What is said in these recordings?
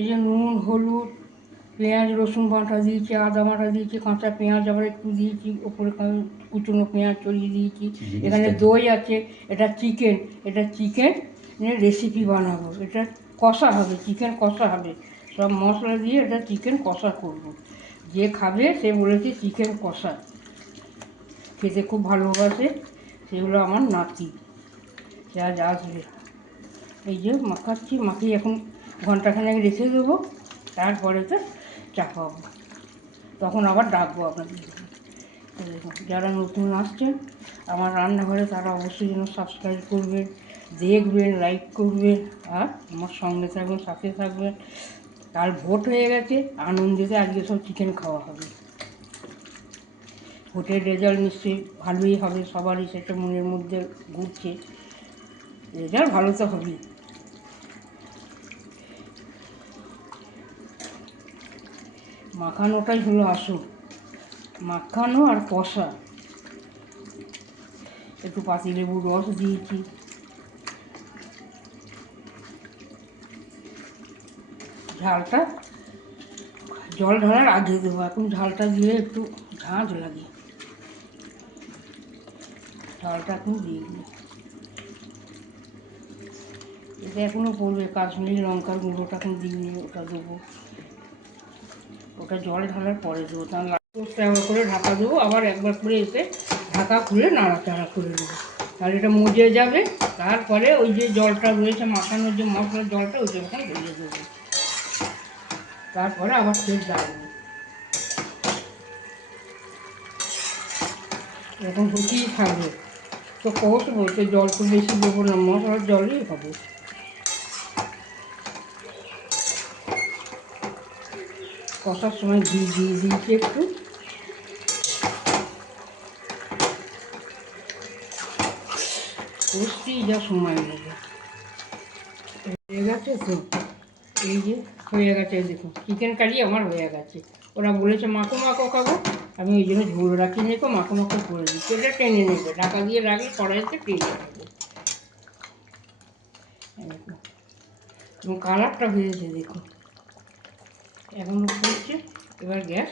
এই যে নুন, হলুদ, পেঁয়াজ রসুন বাটা দিয়েছি, আদা বাটা দিয়েছি, কাঁচা পেঁয়াজ আবার একটু দিয়েছি, ওপরে কুচনো পেঁয়াজ চড়িয়ে দিয়েছি। এখানে দই আছে। এটা চিকেন রেসিপি বানাবো। এটা কষা হবে, চিকেন কষা হবে। সব মশলা দিয়ে এটা চিকেন কষা করব। যে খাবে সে বলেছে চিকেন কষা খেতে খুব ভালোবাসে, সেগুলো আমার নাতি। সে আজ আসবে। এই যে মাখাচ্ছি, মাখিয়ে এখন ঘন্টাখানেক রেখে দেবো, তারপরে তো চাপাবো, তখন আবার ডাকবো আপনাদের। যারা নতুন আসছেন আমার রান্নাঘরে তারা অবশ্যই যেন সাবস্ক্রাইব করবেন, দেখবেন, লাইক করবেন, আর আমার সঙ্গে থাকবেন, সাথে থাকবেন। কাল ভোট হয়ে গেছে, আনন্দেতে আজকে সব চিকেন খাওয়া হবে। ভোটের রেজাল্ট নিশ্চয়ই ভালোই হবে, সবারই সেটা মনের মধ্যে ঘুরছে। রেজাল্ট ভালো তো হবেই। মাখানোটাই হলো আসল, মাখানো আর কষা। একটু পাতিলেবুর রস দিয়েছি। ঝালটা জল ঢালার আগে দেবো, এখন ঝালটা দিয়ে একটু ঝাঁঝ লাগে, ঝালটা এখন দিয়ে দিই। এটা এখনও পড়বে, কাশ্মীরি লঙ্কার গুঁড়োটা এখন দিইনি, ওটা দেবো, ওটা জল ঢালার পরে দেবো। তাহলে একবার করে ঢাকা দেবো, আবার একবার করে এসে ঢাকা খুলে নাড়াচাড়া করে দেবো, তাহলে এটা মজে যাবে। তারপরে ওই যে জলটা রয়েছে, মাখানোর যে মশলার জলটা, ওই জলটা দিয়ে দেবো, তারপরে আবার ফের ডাকবো। এখন হতেই থাকবে, তো কষবো, তো জল তো বেশি দেবো না, মশলার জলই হবে। কষার সময় ঘি দিয়ে দিয়েছি একটু, কষতেই যা সময় নেবে। হয়ে গেছে তো, এই যে হয়ে গেছে, দেখুন চিকেন কারি আমার হয়ে গেছে। ওরা বলেছে মাখো মাখো খাবো, আমি ওই জন্য ঝোল রাখি নেবো, মাখো মাখো করে দিচ্ছি। এটা টেনে নেবে, ঢাকা দিয়ে রাখলে কড়াইতে টেনে নেবে। এবং কালারটা হয়েছে দেখুন, এখনও ফুটছে। এবার গ্যাস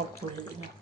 অফ করে দিলাম।